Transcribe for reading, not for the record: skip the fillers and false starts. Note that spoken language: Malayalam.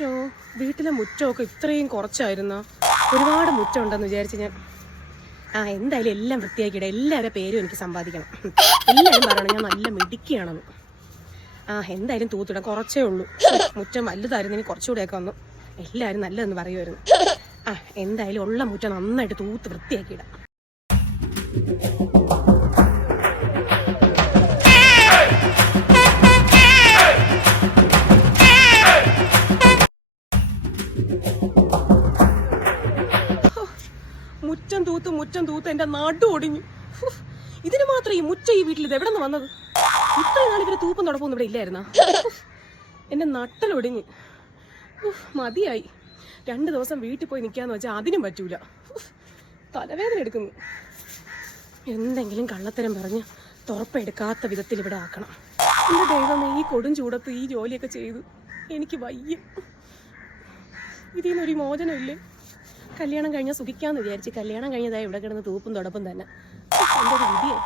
ഷോ വീട്ടിലെ മുറ്റമൊക്കെ ഇത്രയും കുറച്ചായിരുന്നു. ഒരുപാട് മുറ്റം ഉണ്ടെന്ന് വിചാരിച്ച് ഞാൻ എന്തായാലും എല്ലാം വൃത്തിയാക്കിയിട. എല്ലാവരുടെ പേരും എനിക്ക് സമ്പാദിക്കണം. എല്ലാവരും പറയണം ഞാൻ നല്ല മിടുക്കിയാണെന്ന്. എന്തായാലും തൂത്തിടാം. കുറച്ചേ ഉള്ളൂ. മുറ്റം വലുതായിരുന്നു, ഇനി കുറച്ചുകൂടെയൊക്കെ വന്നു. എല്ലാവരും നല്ലതെന്ന് പറയുമായിരുന്നു. എന്തായാലും ഉള്ള മുറ്റം നന്നായിട്ട് തൂത്ത് വൃത്തിയാക്കിയിടാം. മുറ്റം തൂത്ത് എന്റെ നടു ഒടിഞ്ഞു. ഇതിന് മാത്രം ഈ മുറ്റം ഈ വീട്ടിൽ ഇത് എവിടെ നിന്ന് വന്നത്? ഇത്രയും നാൾ ഇവര് തൂപ്പം തുടപ്പൊന്നും ഇവിടെ ഇല്ലായിരുന്ന. എന്റെ നട്ടലൊടിഞ്ഞ് മതിയായി. 2 ദിവസം വീട്ടിൽ പോയി നിൽക്കാന്ന് വെച്ചാൽ അതിനും പറ്റൂല. തലവേദന എടുക്കുന്നു. എന്തെങ്കിലും കള്ളത്തരം പറഞ്ഞ് തുറപ്പെടുക്കാത്ത വിധത്തിൽ ഇവിടെ ആക്കണം. എന്റെ ദൈവമേ, ഈ കൊടും ചൂടത്ത് ഈ ജോലിയൊക്കെ ചെയ്തു എനിക്ക് വയ്യ. ഇതിന്നൊരു മോചനമില്ലേ? കല്യാണം കഴിഞ്ഞാൽ സുഖിക്കാന്ന് വിചാരിച്ച് കല്യാണം കഴിഞ്ഞതായി ഇവിടെ കിടന്ന് തൂപ്പും തുടപ്പും തന്നെ. എന്തൊരു വിധിയെ.